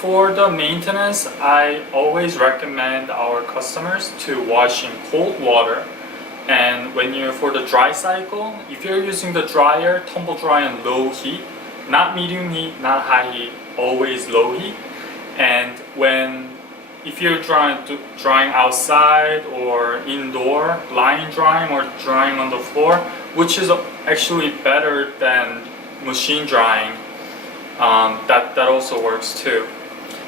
For the maintenance, I always recommend our customers to wash in cold water. And for the dry cycle, if you're using the dryer, tumble dry in low heat, not medium heat, not high heat, always low heat. And if you're drying outside or indoor, line drying or drying on the floor, which is actually better than machine drying, that also works too.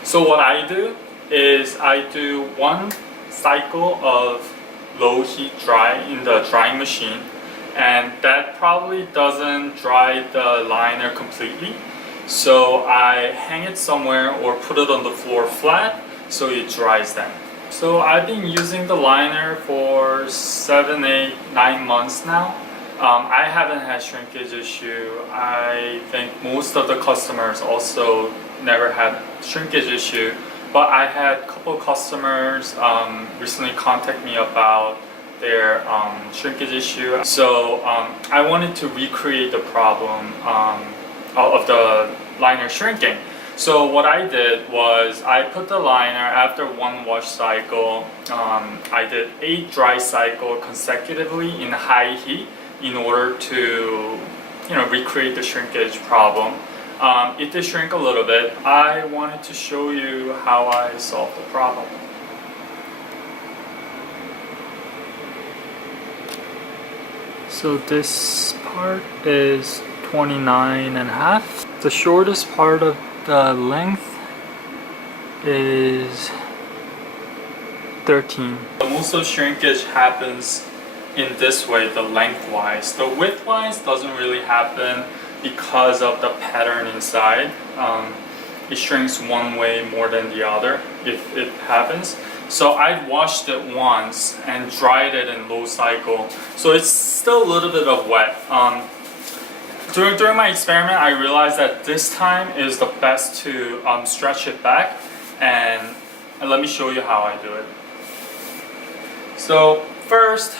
So what I do is I do one cycle of low heat dry in the drying machine, and that probably doesn't dry the liner completely. So I hang it somewhere or put it on the floor flat so it dries then. So I've been using the liner for 7, 8, 9 months now. I haven't had shrinkage issue. I think most of the customers also never had shrinkage issue, but I had a couple customers recently contact me about their shrinkage issue. So I wanted to recreate the problem of the liner shrinking. So what I did was I put the liner after one wash cycle. I did 8 dry cycles consecutively in high heat in order to recreate the shrinkage problem. It did shrink a little bit. I wanted to show you how I solved the problem. So this part is 29.5. The shortest part of the length is 13. Most of shrinkage happens in this way, the lengthwise. The widthwise doesn't really happen because of the pattern inside. It shrinks one way more than the other if it happens. So I washed it once and dried it in low cycle. So it's still a little bit of wet. During my experiment, I realized that this time is the best to stretch it back, and let me show you how I do it. So first,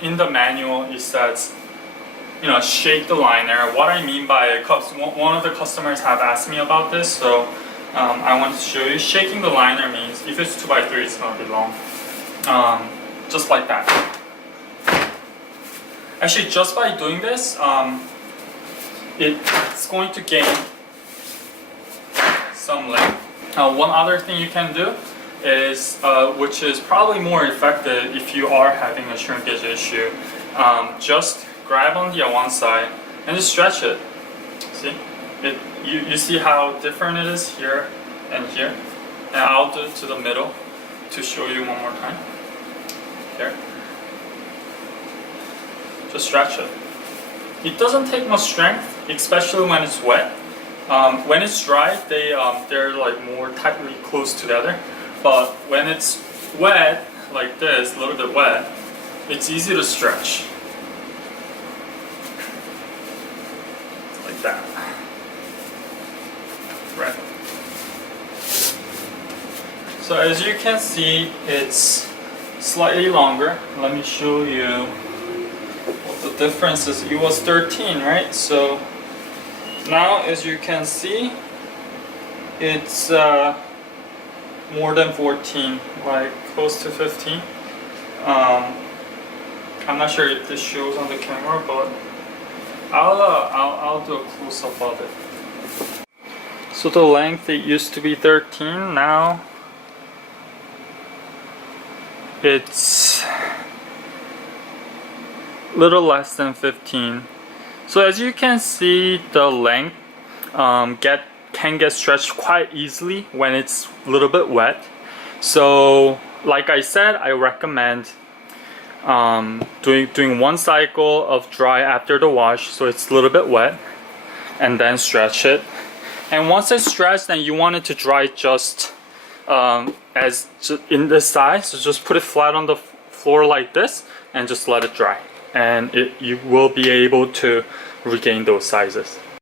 in the manual it says, shake the liner. What I mean by it, one of the customers have asked me about this, so I want to show you. Shaking the liner means if it's 2x3, it's going to be long. Just like that. Actually, just by doing this, it's going to gain some length. One other thing you can do is, which is probably more effective if you are having a shrinkage issue, just grab on the one side and just stretch it. See? You see how different it is here and here? And I'll do it to the middle to show you one more time. Here. Just stretch it. It doesn't take much strength, especially when it's wet. When it's dry, they're like more tightly close together. But when it's wet, like this, a little bit wet, it's easy to stretch. Like that. Right. So as you can see, it's slightly longer. Let me show you what the difference is. It was 13, right? So now, as you can see, it's more than 14, like close to 15. I'm not sure if this shows on the camera, but I'll do a close-up of it. So the length, it used to be 13, now it's a little less than 15. So as you can see, the length can get stretched quite easily when it's a little bit wet. So like I said, I recommend doing one cycle of dry after the wash, so it's a little bit wet, and then stretch it. And once it's stretched, then you want it to dry just in this size. So just put it flat on the floor like this and just let it dry, and you will be able to regain those sizes.